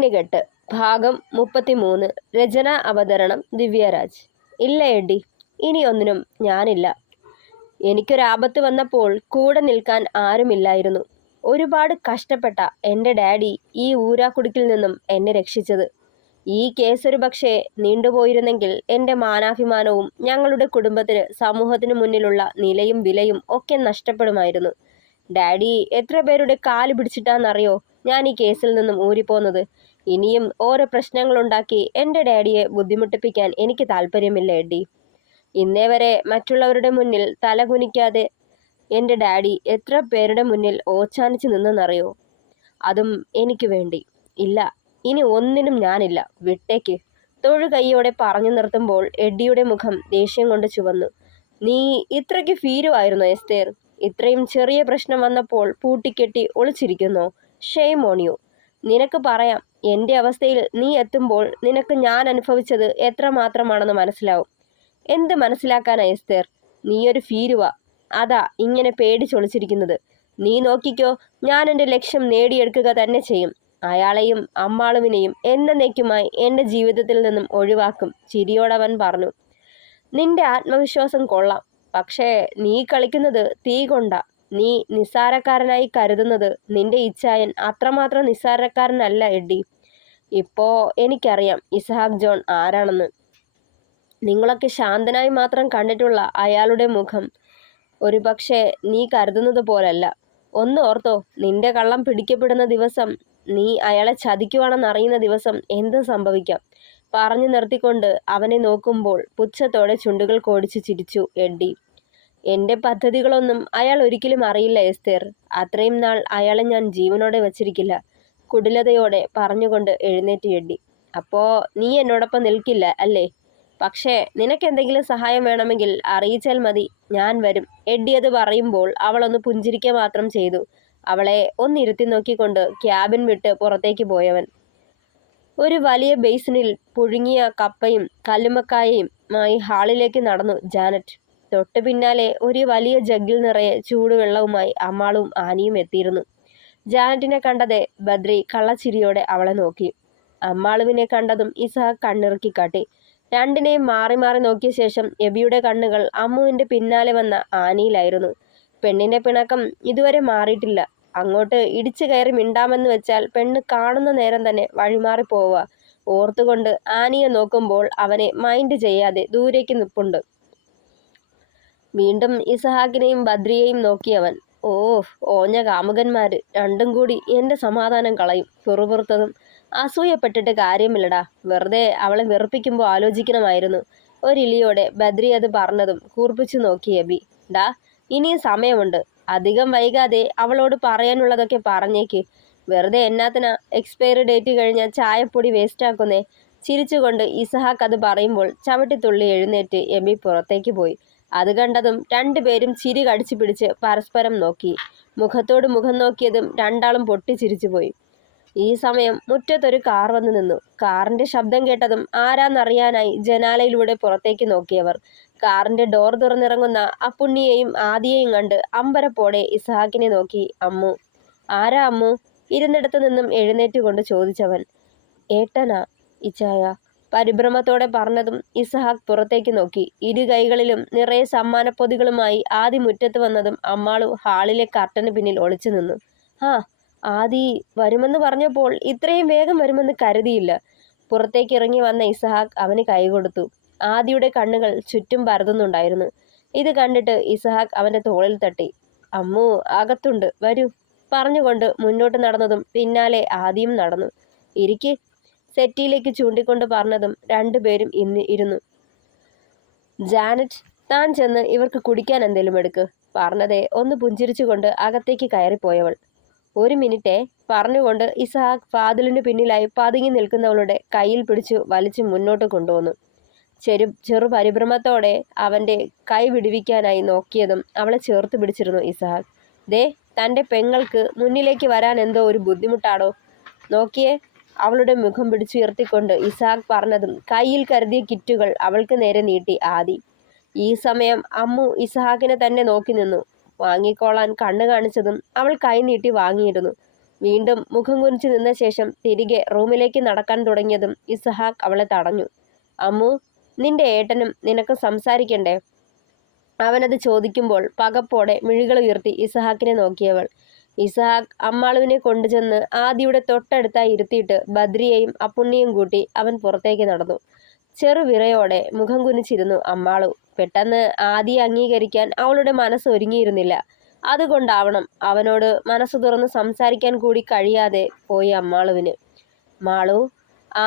മിന്നുകെട്ട് ഭാഗം 33. രചന അവതരണം ദിവ്യരാജ്. ഇല്ല എഡി, ഇനിയൊന്നിനും ഞാനില്ല. എനിക്കൊരാപത്ത് വന്നപ്പോൾ കൂടെ നിൽക്കാൻ ആരുമില്ലായിരുന്നു. ഒരുപാട് കഷ്ടപ്പെട്ട എൻ്റെ ഡാഡി ഈ ഊരാക്കുടുക്കിൽ നിന്നും എന്നെ രക്ഷിച്ചത്. ഈ കേസൊരു പക്ഷേ നീണ്ടുപോയിരുന്നെങ്കിൽ എൻ്റെ മാനാഭിമാനവും ഞങ്ങളുടെ കുടുംബത്തിന് സമൂഹത്തിന് മുന്നിലുള്ള നിലയും വിലയും ഒക്കെ നഷ്ടപ്പെടുമായിരുന്നു. ഡാഡി എത്ര പേരുടെ കാല് പിടിച്ചിട്ടാണെന്നറിയോ ഞാൻ ഈ കേസിൽ നിന്നും ഊരിപ്പോന്നത്. ഇനിയും ഓരോ പ്രശ്നങ്ങളുണ്ടാക്കി എൻ്റെ ഡാഡിയെ ബുദ്ധിമുട്ടിപ്പിക്കാൻ എനിക്ക് താല്പര്യമില്ല എഡി. ഇന്നേ വരെ മറ്റുള്ളവരുടെ മുന്നിൽ തലകുനിക്കാതെ എൻ്റെ ഡാഡി എത്ര പേരുടെ മുന്നിൽ ഓച്ചാനിച്ച് നിന്നെന്നറിയോ? അതും എനിക്ക് വേണ്ടി. ഇല്ല, ഇനി ഒന്നിനും ഞാനില്ല, വിട്ടേക്ക്. തൊഴുകൈയോടെ പറഞ്ഞു നിർത്തുമ്പോൾ എഡ്ഡിയുടെ മുഖം ദേഷ്യം കൊണ്ട് ചുവന്നു. നീ ഇത്രയ്ക്ക് ഭീരുവായിരുന്നോ എസ്തേർ? ഇത്രയും ചെറിയ പ്രശ്നം വന്നപ്പോൾ പൂട്ടിക്കെട്ടി ഒളിച്ചിരിക്കുന്നോ? Shame on you. നിനക്ക് പറയാം, എൻ്റെ അവസ്ഥയിൽ നീ എത്തുമ്പോൾ നിനക്ക് ഞാൻ അനുഭവിച്ചത് എത്രമാത്രമാണെന്ന് മനസ്സിലാവും. എന്ത് മനസ്സിലാക്കാനാ എസ്തേർ? നീയൊരു ഭീരുവാ, അതാ ഇങ്ങനെ പേടിച്ചൊളിച്ചിരിക്കുന്നത്. നീ നോക്കിക്കോ, ഞാൻ എൻ്റെ ലക്ഷ്യം നേടിയെടുക്കുക തന്നെ ചെയ്യും. അയാളെയും അമ്മാളുവിനെയും എന്നേക്കുമായി എൻ്റെ ജീവിതത്തിൽ നിന്നും ഒഴിവാക്കും. ചിരിയോടവൻ പറഞ്ഞു. നിന്റെ ആത്മവിശ്വാസം കൊള്ളാം, പക്ഷേ നീ കളിക്കുന്നത് തീ കൊണ്ടാ. നീ നിസ്സാരക്കാരനായി കരുതുന്നത് നിന്റെ ഇച്ഛായൻ അത്രമാത്രം നിസ്സാരക്കാരനല്ല എഡി. ഇപ്പോ എനിക്കറിയാം ഇസഹാക്ക് ജോൺ ആരാണെന്ന്. നിങ്ങളൊക്കെ ശാന്തനായി മാത്രം കണ്ടിട്ടുള്ള അയാളുടെ മുഖം ഒരുപക്ഷെ നീ കരുതുന്നത് പോലല്ല. ഒന്ന് ഓർത്തോ, നിന്റെ കള്ളം പിടിക്കപ്പെടുന്ന ദിവസം, നീ അയാളെ ചതിക്കുവാണെന്നറിയുന്ന ദിവസം എന്ത് സംഭവിക്കാം? പറഞ്ഞു നിർത്തിക്കൊണ്ട് അവനെ നോക്കുമ്പോൾ പുച്ഛത്തോടെ ചുണ്ടുകൾ കോടിച്ച് ചിരിച്ചു എഡ്ഡി. എൻ്റെ പദ്ധതികളൊന്നും അയാൾ ഒരിക്കലും അറിയില്ല എസ്തേർ. അത്രയും നാൾ അയാളെ ഞാൻ ജീവനോടെ വച്ചിരിക്കില്ല. കുടിലതയോടെ പറഞ്ഞുകൊണ്ട് എഴുന്നേറ്റ് എഡ്ഡി. അപ്പോ നീ എന്നോടൊപ്പം നിൽക്കില്ല അല്ലേ? പക്ഷേ നിനക്കെന്തെങ്കിലും സഹായം വേണമെങ്കിൽ അറിയിച്ചാൽ മതി, ഞാൻ വരും. എഡ്ഡി അത് പറയുമ്പോൾ അവളൊന്ന് പുഞ്ചിരിക്കുക മാത്രം ചെയ്തു. അവളെ ഒന്നിരുത്തി നോക്കിക്കൊണ്ട് ക്യാബിൻ വിട്ട് പുറത്തേക്ക് പോയവൻ ഒരു വലിയ ബേസിനിൽ പുഴുങ്ങിയ കപ്പയും കല്ലുമ്മക്കായയുമായി ഹാളിലേക്ക് നടന്നു ജാനറ്റ്. തൊട്ടു പിന്നാലെ ഒരു വലിയ ജഗ്ഗിൽ നിറയെ ചൂടുവെള്ളവുമായി അമ്മാളും ആനിയും എത്തിയിരുന്നു. ജാനറ്റിനെ കണ്ടതേ ബദ്രി കള്ളച്ചിരിയോടെ അവളെ നോക്കി. അമ്മാളുവിനെ കണ്ടതും ഇസഹാക്ക് കണ്ണിറുക്കി കാട്ടി. രണ്ടിനെയും മാറി മാറി നോക്കിയ ശേഷം എബിയുടെ കണ്ണുകൾ അമ്മുവിൻ്റെ പിന്നാലെ വന്ന ആനിയിലായിരുന്നു. പെണ്ണിന്റെ പിണക്കം ഇതുവരെ മാറിയിട്ടില്ല. അങ്ങോട്ട് ഇടിച്ചു കയറി മിണ്ടാമെന്ന് വെച്ചാൽ പെണ്ണ് കാണുന്ന നേരം തന്നെ വഴിമാറി പോവുക ഓർത്തുകൊണ്ട് ആനിയെ നോക്കുമ്പോൾ അവനെ മൈൻഡ് ചെയ്യാതെ ദൂരേക്ക് നിപ്പുണ്ട്. വീണ്ടും ഇസഹാക്കിനെയും ബദ്രിയെയും നോക്കിയവൻ. ഓ, ഓഞ്ഞ കാമുകന്മാര് രണ്ടും കൂടി എൻ്റെ സമാധാനം കളയും. പിറുപിറുത്തതും. അസൂയപ്പെട്ടിട്ട് കാര്യമില്ലടാ, വെറുതെ അവളെ വെറുപ്പിക്കുമ്പോൾ ആലോചിക്കണമായിരുന്നു. ഒരിളിയോടെ ബദ്രി അത് പറഞ്ഞതും കൂർപ്പിച്ചു നോക്കി എബി. ഡാ, ഇനിയും സമയമുണ്ട്. അധികം വൈകാതെ അവളോട് പറയാനുള്ളതൊക്കെ പറഞ്ഞേക്ക്. വെറുതെ എന്നാത്തിനാ എക്സ്പയറി ഡേറ്റ് കഴിഞ്ഞ ചായപ്പൊടി വേസ്റ്റാക്കുന്നേ? ചിരിച്ചുകൊണ്ട് ഇസഹാക്ക് അത് പറയുമ്പോൾ ചവിട്ടിത്തുള്ളി എഴുന്നേറ്റ് എബി പുറത്തേക്ക് പോയി. അത് കണ്ടതും രണ്ടുപേരും ചിരി കടിച്ചു പിടിച്ച് പരസ്പരം നോക്കി. മുഖത്തോട് മുഖം നോക്കിയതും രണ്ടാളും പൊട്ടിച്ചിരിച്ചുപോയി. ഈ സമയം മുറ്റത്തൊരു കാർ വന്നു നിന്നു. കാറിന്റെ ശബ്ദം കേട്ടതും ആരാന്നറിയാനായി ജനാലയിലൂടെ പുറത്തേക്ക് നോക്കിയവർ കാറിന്റെ ഡോർ തുറന്നിറങ്ങുന്ന അപ്പുണ്ണിയെയും ആദിയെയും കണ്ട് അമ്പരപ്പോടെ ഇസഹാക്കിനെ നോക്കി. അമ്മു. ആരാ അമ്മു? ഇരുന്നിടത്ത് നിന്നും എഴുന്നേറ്റുകൊണ്ട് ചോദിച്ചവൻ. ഏട്ടനാ ഇച്ചായ, പരിഭ്രമത്തോടെ പറഞ്ഞതും ഇസഹാക്ക് പുറത്തേക്ക് നോക്കി. ഇരു കൈകളിലും നിറയെ സമ്മാനപ്പൊതികളുമായി ആദി മുറ്റത്ത് വന്നതും അമ്മാളു ഹാളിലെ കർട്ടന് പിന്നിൽ ഒളിച്ചു നിന്നു. ആ, ആദി വരുമെന്ന് പറഞ്ഞപ്പോൾ ഇത്രയും വേഗം വരുമെന്ന് കരുതിയില്ല. പുറത്തേക്ക് ഇറങ്ങി വന്ന ഇസഹാക്ക് അവന് കൈകൊടുത്തു. ആദിയുടെ കണ്ണുകൾ ചുറ്റും പരതുന്നുണ്ടായിരുന്നു. ഇത് കണ്ടിട്ട് ഇസഹാക്ക് അവൻ്റെ തോളിൽ തട്ടി. അമ്മു അകത്തുണ്ട്, വരൂ പറഞ്ഞുകൊണ്ട് മുന്നോട്ട് നടന്നതും പിന്നാലെ ആദിയും നടന്നു. ഇരിക്ക്, സെറ്റിയിലേക്ക് ചൂണ്ടിക്കൊണ്ട് പറഞ്ഞതും രണ്ടുപേരും ഇരുന്നു. ജാനറ്റ്, താൻ ചെന്ന് ഇവർക്ക് കുടിക്കാൻ എന്തേലും എടുക്ക് പറഞ്ഞതേ ഒന്ന് പുഞ്ചിരിച്ചുകൊണ്ട് അകത്തേക്ക് കയറിപ്പോയവൾ. ഒരു മിനിറ്റേ പറഞ്ഞുകൊണ്ട് ഇസഹാക്ക് വാതിലിന് പിന്നിലായി പതുങ്ങി നിൽക്കുന്നവളുടെ കയ്യിൽ പിടിച്ചു വലിച്ചു മുന്നോട്ട് കൊണ്ടുവന്നു. ചെറു പരിഭ്രമത്തോടെ അവൻ്റെ കൈ വിടുവിക്കാനായി നോക്കിയതും അവളെ ചേർത്ത് പിടിച്ചിരുന്നു ഇസഹാക്ക്. ദേ, തൻ്റെ പെങ്ങൾക്ക് മുന്നിലേക്ക് വരാൻ എന്തോ ഒരു ബുദ്ധിമുട്ടാടോ. നോക്കിയേ, അവളുടെ മുഖം പിടിച്ചുയർത്തിക്കൊണ്ട് ഇസഹാക്ക് പറഞ്ഞതും കയ്യിൽ കരുതിയ കിറ്റുകൾ അവൾക്ക് നേരെ നീട്ടി ആദി. ഈ സമയം അമ്മു ഇസഹാക്കിനെ തന്നെ നോക്കി നിന്നു. വാങ്ങിക്കോളാൻ കണ്ണു കാണിച്ചതും അവൾ കൈ നീട്ടി വാങ്ങിയിരുന്നു. വീണ്ടും മുഖം കുനിച്ചു നിന്ന ശേഷം തിരികെ റൂമിലേക്ക് നടക്കാൻ തുടങ്ങിയതും ഇസഹാക്ക് അവളെ തടഞ്ഞു. അമ്മു, നിന്റെ ഏട്ടനും നിനക്ക് സംസാരിക്കണ്ടേ? അവനത് ചോദിക്കുമ്പോൾ പകപ്പോടെ മിഴികളുയർത്തി ഇസഹാക്കിനെ നോക്കിയവൾ. ഇസഹാക്ക് അമ്മാളുവിനെ കൊണ്ടുചെന്ന് ആദിയുടെ തൊട്ടടുത്തായി ഇരുത്തിയിട്ട് ബദ്രിയെയും അപ്പുണ്ണിയും കൂട്ടി അവൻ പുറത്തേക്ക് നടന്നു. ചെറുവിറയോടെ മുഖം കുനിച്ചിരുന്നു അമ്മാളു. പെട്ടെന്ന് ആദിയെ അംഗീകരിക്കാൻ അവളുടെ മനസ്സ് ഒരുങ്ങിയിരുന്നില്ല. അതുകൊണ്ടാവണം അവനോട് മനസ്സ് തുറന്ന് സംസാരിക്കാൻ കൂടി കഴിയാതെ പോയി അമ്മാളുവിന്. മാളു,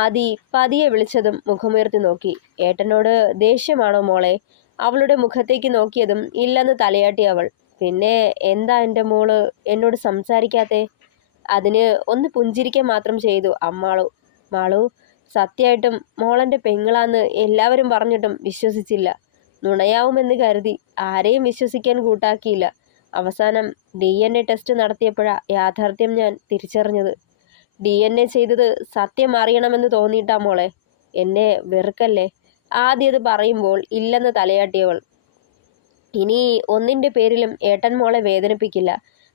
ആദി പതിയെ വിളിച്ചതും മുഖമുയർത്തി നോക്കി. ഏട്ടനോട് ദേഷ്യമാണോ മോളെ? അവളുടെ മുഖത്തേക്ക് നോക്കിയതും ഇല്ലെന്ന് തലയാട്ടി അവൾ. പിന്നെ എന്താ എൻ്റെ മോള് എന്നോട് സംസാരിക്കാത്തെ? അതിന് ഒന്ന് പുഞ്ചിരിക്കാൻ മാത്രം ചെയ്തു അമ്മാളു. മാളു, സത്യമായിട്ടും മോളെൻ്റെ പെങ്ങളാന്ന് എല്ലാവരും പറഞ്ഞിട്ടും വിശ്വസിച്ചില്ല. നുണയാവുമെന്ന് കരുതി ആരെയും വിശ്വസിക്കാൻ കൂട്ടാക്കിയില്ല. അവസാനം DNA ടെസ്റ്റ് നടത്തിയപ്പോഴാ യാഥാർത്ഥ്യം ഞാൻ തിരിച്ചറിഞ്ഞത്. DNA ചെയ്തത് സത്യം അറിയണമെന്ന് തോന്നിയിട്ടാ മോളെ. എന്നെ വെറുക്കല്ലേ? ആദ്യത് പറയുമ്പോൾ ഇല്ലെന്ന് തലയാട്ടിയവൾ. ഇനി ഒന്നിൻ്റെ പേരിലും ഏട്ടൻ മോളെ വേദനിപ്പിക്കില്ല.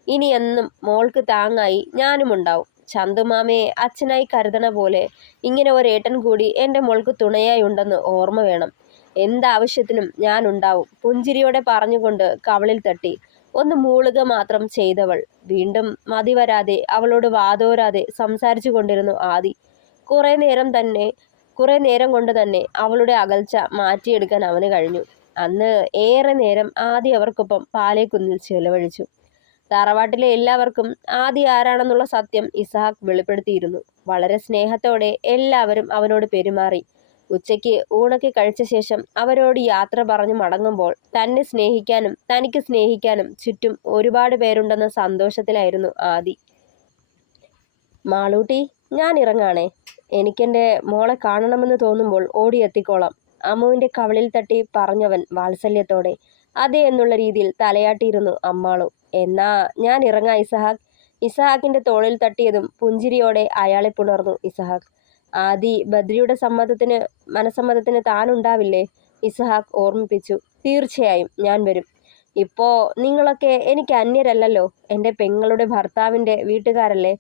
ഇനി എന്നും മോൾക്ക് താങ്ങായി ഞാനും ഉണ്ടാവും. ചന്തുമാമയെ അച്ഛനായി കരുതണ പോലെ ഇങ്ങനെ ഒരേട്ടൻ കൂടി എൻ്റെ മോൾക്ക് തുണയായി ഉണ്ടെന്ന് ഓർമ്മ വേണം. എന്താവശ്യത്തിനും ഞാൻ ഉണ്ടാവും. പുഞ്ചിരിയോടെ പറഞ്ഞുകൊണ്ട് കവളിൽ തട്ടി. ഒന്ന് മൂളുക മാത്രം ചെയ്തവൾ വീണ്ടും മതി വരാതെ അവളോട് വാതോരാതെ സംസാരിച്ചു കൊണ്ടിരുന്നു ആദി. കുറേ നേരം കൊണ്ട് തന്നെ അവളുടെ അകൽച്ച മാറ്റിയെടുക്കാൻ അവന് കഴിഞ്ഞു. അന്ന് ഏറെ നേരം ആദി അവർക്കൊപ്പം പാലേക്കുന്നിൽ ചെലവഴിച്ചു. തറവാട്ടിലെ എല്ലാവർക്കും ആദി ആരാണെന്നുള്ള സത്യം ഇസഹാക്ക് വെളിപ്പെടുത്തിയിരുന്നു. വളരെ സ്നേഹത്തോടെ എല്ലാവരും അവനോട് പെരുമാറി. ഉച്ചയ്ക്ക് ഊണൊക്കെ കഴിച്ച ശേഷം അവരോട് യാത്ര പറഞ്ഞു മടങ്ങുമ്പോൾ തന്നെ സ്നേഹിക്കാനും തനിക്ക് സ്നേഹിക്കാനും ചുറ്റും ഒരുപാട് പേരുണ്ടെന്ന സന്തോഷത്തിലായിരുന്നു ആദി. മാളൂട്ടി, ഞാൻ ഇറങ്ങാണേ. എനിക്കെൻ്റെ മോളെ കാണണമെന്ന് തോന്നുമ്പോൾ ഓടിയെത്തിക്കോളാം. അമ്മുവിൻ്റെ കവളിൽ തട്ടി പറഞ്ഞവൻ വാത്സല്യത്തോടെ. അതെ എന്നുള്ള രീതിയിൽ തലയാട്ടിയിരുന്നു അമ്മാളു. എന്നാ ഞാൻ ഇറങ്ങാ ഇസഹാക്ക്. ഇസഹാക്കിൻ്റെ തോളിൽ തട്ടിയതും പുഞ്ചിരിയോടെ അയാളെ പുണർന്നു ഇസഹാക്ക്. ആദി ബദ്രിയുടെ മനസ്സമ്മതത്തിന് താനുണ്ടാവില്ലേ? ഇസഹാക്ക് ഓർമ്മിപ്പിച്ചു. തീർച്ചയായും ഞാൻ വരും. ഇപ്പോൾ നിങ്ങളൊക്കെ എനിക്ക് അന്യരല്ലല്ലോ. എൻ്റെ പെങ്ങളുടെ ഭർത്താവിൻ്റെ വീട്ടുകാരല്ലേ.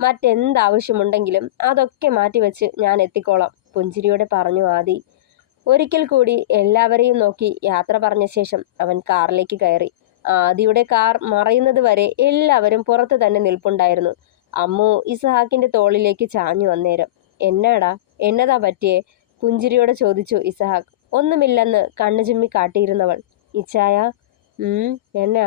മറ്റെന്താവശ്യമുണ്ടെങ്കിലും അതൊക്കെ മാറ്റിവെച്ച് ഞാൻ എത്തിക്കോളാം, പുഞ്ചിരിയോടെ പറഞ്ഞു ആദി. ഒരിക്കൽ കൂടി എല്ലാവരെയും നോക്കി യാത്ര പറഞ്ഞ ശേഷം അവൻ കാറിലേക്ക് കയറി. ആദിയുടെ കാർ മറയുന്നത് വരെ എല്ലാവരും പുറത്ത് തന്നെ നിൽപ്പുണ്ടായിരുന്നു. അമ്മു ഇസഹാക്കിൻ്റെ തോളിലേക്ക് ചാഞ്ഞു വന്നേരം. എന്നാടാ, എന്നതാ പറ്റിയേ? പുഞ്ചിരിയോടെ ചോദിച്ചു ഇസഹാക്ക്. ഒന്നുമില്ലെന്ന് കണ്ണു ചിമ്മി കാട്ടിയിരുന്നവൾ. ഇച്ചായ, എന്നാ?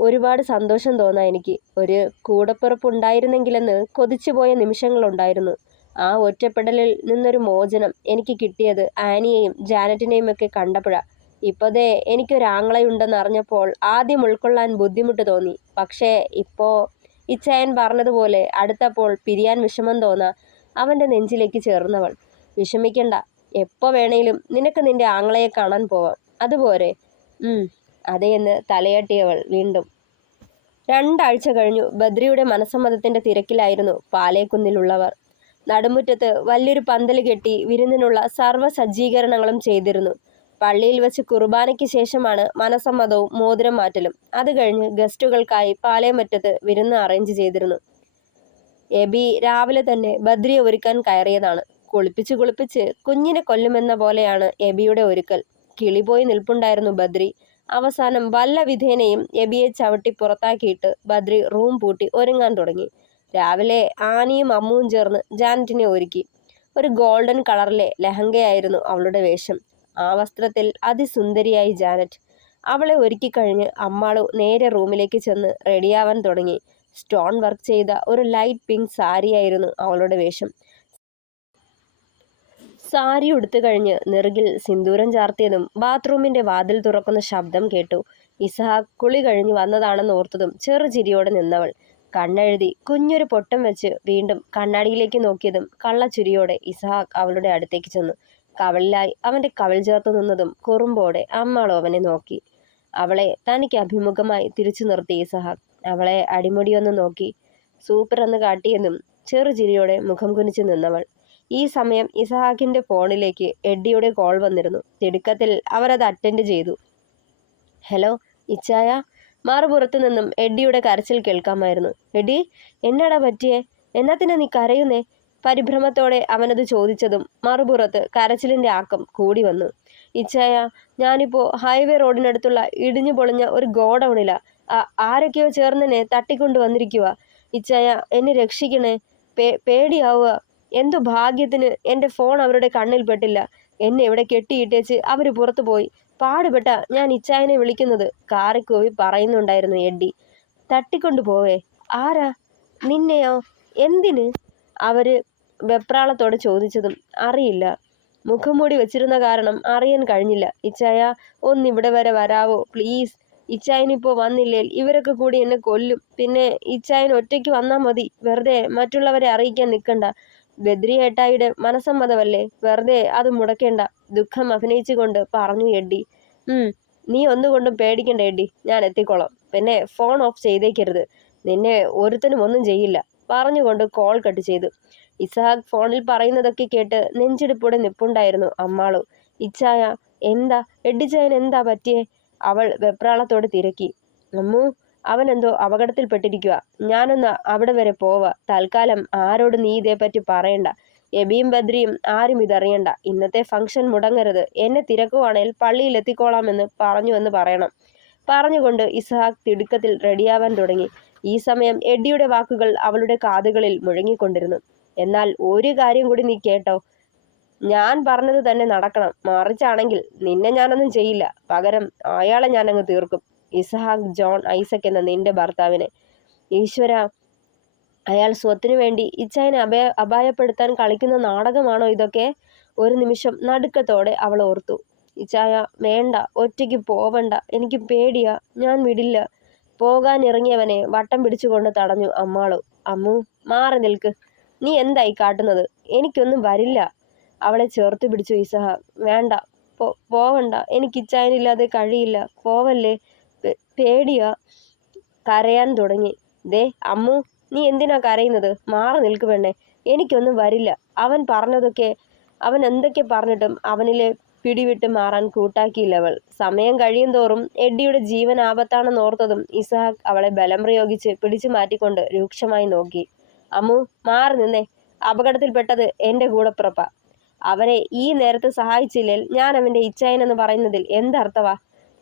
ഒരുപാട് സന്തോഷം തോന്നാ എനിക്ക്. ഒരു കൂടപ്പിറപ്പുണ്ടായിരുന്നെങ്കിലെന്ന് കൊതിച്ചുപോയ നിമിഷങ്ങളുണ്ടായിരുന്നു. ആ ഒറ്റപ്പെടലിൽ നിന്നൊരു മോചനം എനിക്ക് കിട്ടിയത് ആനിയെയും ജാനറ്റിനെയും ഒക്കെ കണ്ടപ്പോഴാ. ഇപ്പോഴേ എനിക്കൊരാങ്ങളയുണ്ടെന്ന് അറിഞ്ഞപ്പോൾ ആദ്യം ഉൾക്കൊള്ളാൻ ബുദ്ധിമുട്ട് തോന്നി. പക്ഷേ ഇപ്പോൾ ഇച്ചായൻ പറഞ്ഞതുപോലെ അടുത്തപ്പോൾ പിരിയാൻ വിഷമം തോന്നാ. അവൻ്റെ നെഞ്ചിലേക്ക് ചേർന്നവൾ. വിഷമിക്കണ്ട, എപ്പോൾ വേണേലും നിനക്ക് നിന്റെ ആങ്ങളയെ കാണാൻ പോവാം. അതുപോരെ? അതേയെന്ന് തലയാട്ടിയവൾ വീണ്ടും. 2 ആഴ്ച കഴിഞ്ഞു. ബദ്രിയുടെ മനസ്സമ്മതത്തിൻ്റെ തിരക്കിലായിരുന്നു പാലേക്കുന്നിലുള്ളവർ. നടുമുറ്റത്ത് വലിയൊരു പന്തൽ കെട്ടി വിരുന്നിനുള്ള സർവ്വ സജ്ജീകരണങ്ങളും ചെയ്തിരുന്നു. പള്ളിയിൽ വെച്ച് കുർബാനയ്ക്ക് ശേഷമാണ് മനസ്സമ്മതവും മോതിരം മാറ്റലും. അത് കഴിഞ്ഞ് ഗസ്റ്റുകൾക്കായി പാലേമറ്റത്ത് വിരുന്ന് അറേഞ്ച് ചെയ്തിരുന്നു. എബി രാവിലെ തന്നെ ബദ്രിയെ ഒരുക്കാൻ കയറിയതാണ്. കുളിപ്പിച്ച് കുഞ്ഞിനെ കൊല്ലുമെന്ന പോലെയാണ് എബിയുടെ ഒരുക്കൽ. കിളിപോയി നിൽപ്പുണ്ടായിരുന്നു ബദ്രി. അവസാനം വല്ല വിധേനയും എബിയെ ചവിട്ടി പുറത്താക്കിയിട്ട് ബദ്രി റൂം പൂട്ടി ഒരുങ്ങാൻ തുടങ്ങി. രാവിലെ ആനിയും അമ്മുവും ചേർന്ന് ജാനറ്റിനെ ഒരുക്കി. ഒരു ഗോൾഡൻ കളറിലെ ലെഹങ്കയായിരുന്നു അവളുടെ വേഷം. ആ വസ്ത്രത്തിൽ അതിസുന്ദരിയായി ജാനറ്റ്. അവളെ ഒരുക്കിക്കഴിഞ്ഞ് അമ്മാളു നേരെ റൂമിലേക്ക് ചെന്ന് റെഡിയാവാൻ തുടങ്ങി. സ്റ്റോൺ വർക്ക് ചെയ്ത ഒരു ലൈറ്റ് പിങ്ക് സാരിയായിരുന്നു അവളുടെ വേഷം. സാരി ഉടുത്തു കഴിഞ്ഞ് നെറുകിൽ സിന്ദൂരം ചാർത്തിയതും ബാത്റൂമിൻ്റെ വാതിൽ തുറക്കുന്ന ശബ്ദം കേട്ടു. ഇസഹാക്ക് കുളി കഴിഞ്ഞ് വന്നതാണെന്ന് ഓർത്തതും ചെറുചിരിയോടെ നിന്നവൾ കണ്ണെഴുതി കുഞ്ഞൊരു പൊട്ടം വെച്ച് വീണ്ടും കണ്ണാടിയിലേക്ക് നോക്കിയതും കള്ളച്ചിരിയോടെ ഇസഹാക്ക് അവളുടെ അടുത്തേക്ക് ചെന്നു. കവളിലായി അവൻ്റെ കവിൾ ചേർത്ത് നിന്നതും കുറുമ്പോടെ അമ്മാളു അവനെ നോക്കി. അവളെ തനിക്ക് അഭിമുഖമായി തിരിച്ചു നിർത്തി ഇസഹാക്ക്. അവളെ അടിമുടിയൊന്ന് നോക്കി സൂപ്പർ എന്ന് കാട്ടിയതും ചെറുചിരിയോടെ മുഖം കുനിച്ച് നിന്നവൾ. ഈ സമയം ഇസഹാക്കിൻ്റെ ഫോണിലേക്ക് എഡ്ഡിയുടെ കോൾ വന്നിരുന്നു. തിടുക്കത്തിൽ അവരത് അറ്റൻഡ് ചെയ്തു. ഹലോ ഇച്ചായ, മറുപുറത്തു നിന്നും എഡ്ഡിയുടെ കരച്ചിൽ കേൾക്കാമായിരുന്നു. എഡ്ഡി, എന്നാടാ പറ്റിയേ? എന്നാത്തിനാ നീ കരയുന്നേ? പരിഭ്രമത്തോടെ അവനത് ചോദിച്ചതും മറുപുറത്ത് കരച്ചിലിന്റെ ആക്കം കൂടി വന്നു. ഇച്ചായ, ഞാനിപ്പോ ഹൈവേ റോഡിനടുത്തുള്ള ഇടിഞ്ഞു പൊളിഞ്ഞ ഒരു ഗോഡൌണിലാ. ആരൊക്കെയോ ചേർന്നെന്നെ തട്ടിക്കൊണ്ടു വന്നിരിക്കുക. ഇച്ചായ, എന്നെ രക്ഷിക്കണേ. പേടിയാവുക. എന്തു ഭാഗ്യത്തിന് എൻ്റെ ഫോൺ അവരുടെ കണ്ണിൽ പെട്ടില്ല. എന്നെ ഇവിടെ കെട്ടിയിട്ടേച്ച് അവര് പുറത്തു പോയി. പാടുപെട്ട ഞാൻ ഇച്ചായനെ വിളിക്കുന്നത്, കാറിക്കോവി പറയുന്നുണ്ടായിരുന്നു എഡ്ഡി. തട്ടിക്കൊണ്ടു പോവേ? ആരാ? നിന്നെയോ? എന്തിന്? അവര് വെപ്രാളത്തോടെ ചോദിച്ചതും അറിയില്ല. മുഖംമൂടി വെച്ചിരുന്ന കാരണം അറിയാൻ കഴിഞ്ഞില്ല. ഇച്ചായ, ഒന്നിവിടെ വരെ വരാവോ പ്ലീസ്? ഇച്ചായനിപ്പോൾ വന്നില്ലേൽ ഇവരൊക്കെ കൂടി എന്നെ കൊല്ലും. പിന്നെ ഇച്ചായൻ ഒറ്റയ്ക്ക് വന്നാൽ മതി. വെറുതെ മറ്റുള്ളവരെ അറിയിക്കാൻ നിൽക്കണ്ട. ബദ്രി ഏട്ടായിയുടെ മനസ്സമ്മതമല്ലേ, വെറുതെ അത് മുടക്കേണ്ട. ദുഃഖം അഭിനയിച്ചുകൊണ്ട് പറഞ്ഞു എഡ്ഡി. നീ ഒന്നുകൊണ്ടും പേടിക്കണ്ട എഡ്ഡി, ഞാൻ എത്തിക്കോളാം. പിന്നെ ഫോൺ ഓഫ് ചെയ്തേക്കരുത്. നിന്നെ ഒരുത്തനും ഒന്നും ചെയ്യില്ല പറഞ്ഞുകൊണ്ട് കോൾ കട്ട് ചെയ്തു. ഇസഹാക്ക് ഫോണിൽ പറയുന്നതൊക്കെ കേട്ട് നെഞ്ചിടിപ്പോടെ നിപ്പുണ്ടായിരുന്നു അമ്മാളു. ഇച്ചായ, എന്താ? എഡ്ഡിച്ചായൻ എന്താ പറ്റിയേ? അവൾ വെപ്രാളത്തോടെ തിരക്കി. അമ്മു, അവനെന്തോ അപകടത്തിൽപ്പെട്ടിരിക്കുക. ഞാനൊന്ന് അവിടെ വരെ പോവാ. തൽക്കാലം ആരോട് നീ ഇതേപ്പറ്റി പറയണ്ട. എബിയും ബദ്രിയും ആരും ഇതറിയണ്ട. ഇന്നത്തെ ഫംഗ്ഷൻ മുടങ്ങരുത്. എന്നെ തിരക്കുവാണേൽ പള്ളിയിൽ എത്തിക്കോളാമെന്ന് പറഞ്ഞുവെന്ന് പറയണം. പറഞ്ഞുകൊണ്ട് ഇസഹാക്ക് തിടുക്കത്തിൽ റെഡിയാവാൻ തുടങ്ങി. ഈ സമയം എഡ്ഡിയുടെ വാക്കുകൾ അവളുടെ കാതുകളിൽ മുഴങ്ങിക്കൊണ്ടിരുന്നു. എന്നാൽ ഒരു കാര്യം കൂടി നീ കേട്ടോ. ഞാൻ പറഞ്ഞത് തന്നെ നടക്കണം. മറിച്ചാണെങ്കിൽ നിന്നെ ഞാനൊന്നും ചെയ്യില്ല. പകരം അയാളെ ഞാനങ്ങ് തീർക്കും. ഇസഹാക്ക് ജോൺ ഐസക് എന്ന നിന്റെ ഭർത്താവിനെ. ഈശ്വര, അയാൾ സ്വത്തിനു വേണ്ടി ഇച്ചായനെ അപായപ്പെടുത്താൻ കളിക്കുന്ന നാടകമാണോ ഇതൊക്കെ? ഒരു നിമിഷം നടുക്കത്തോടെ അവൾ ഓർത്തു. ഇച്ചായ, വേണ്ട, ഒറ്റയ്ക്ക് പോവണ്ട. എനിക്ക് പേടിയാ. ഞാൻ വിടില്ല. പോകാനിറങ്ങിയവനെ വട്ടം പിടിച്ചുകൊണ്ട് തടഞ്ഞു അമ്മാളു. അമ്മു, മാറി നിൽക്ക്. നീ എന്തായി കാട്ടുന്നത്? എനിക്കൊന്നും വരില്ല. അവളെ ചേർത്ത് പിടിച്ചു ഇസഹാക്ക്. വേണ്ട, പോവണ്ട. എനിക്ക് ഇച്ചായനില്ലാതെ കഴിയില്ല. പോവല്ലേ. പേടിയാ. കരയാൻ തുടങ്ങി. ദേ അമ്മു, നീ എന്തിനാ കരയുന്നത്? മാറി നിൽക്ക് പെണ്ണെ. എനിക്കൊന്നും വരില്ല. അവൻ എന്തൊക്കെ പറഞ്ഞിട്ടും അവനിലെ പിടിവിട്ട് മാറാൻ കൂട്ടാക്കിയില്ലവൾ. സമയം കഴിയും തോറും എഡ്ഡിയുടെ ജീവൻ ആപത്താണെന്നോർത്തതും ഇസഹാക്ക് അവളെ ബലം പ്രയോഗിച്ച് പിടിച്ചു മാറ്റിക്കൊണ്ട് രൂക്ഷമായി നോക്കി. അമ്മു, മാറി നിന്നേ. അപകടത്തിൽപ്പെട്ടത് എൻ്റെ കൂടപ്പിറപ്പാ. അവനെ ഈ നേരത്ത് സഹായിച്ചില്ലേൽ ഞാൻ അവൻ്റെ ഇച്ചായനെന്ന് പറയുന്നതിൽ എന്തർത്ഥവാ?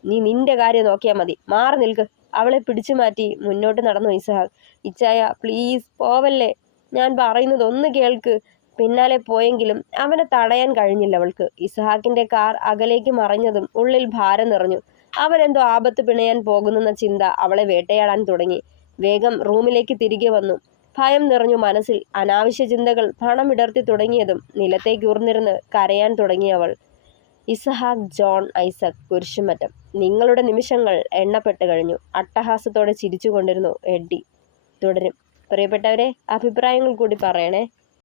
നീ നിന്റെ കാര്യം നോക്കിയാൽ മതി. മാറി നിൽക്ക്. അവളെ പിടിച്ചു മാറ്റി മുന്നോട്ട് നടന്നു ഇസഹാക്ക്. ഇച്ചായ, പ്ലീസ് പോവല്ലേ. ഞാൻ പറയുന്നത് ഒന്ന് കേൾക്ക്. പിന്നാലെ പോയെങ്കിലും അവനെ തടയാൻ കഴിഞ്ഞില്ല അവൾക്ക്. ഇസഹാക്കിന്റെ കാർ അകലേക്ക് മറഞ്ഞതും ഉള്ളിൽ ഭാരം നിറഞ്ഞു. അവനെന്തോ ആപത്ത് പിണയാൻ പോകുന്നെന്ന ചിന്ത അവളെ വേട്ടയാടാൻ തുടങ്ങി. വേഗം റൂമിലേക്ക് തിരികെ വന്നു. ഭയം നിറഞ്ഞു മനസ്സിൽ. അനാവശ്യ ചിന്തകൾ പണമിടർത്തി തുടങ്ങിയതും നിലത്തേക്ക് ഉയർന്നിരുന്ന് കരയാൻ തുടങ്ങിയവൾ. ഇസഹാക്ക് ജോൺ ഐസക് കുരിശുമറ്റം. നിങ്ങളുടെ നിമിഷങ്ങൾ എണ്ണപ്പെട്ട് കഴിഞ്ഞു. അട്ടഹാസത്തോടെ ചിരിച്ചുകൊണ്ടിരുന്നു എഡ്ഡി. തുടരും. പ്രിയപ്പെട്ടവരെ, അഭിപ്രായങ്ങൾ കൂടി പറയണേ.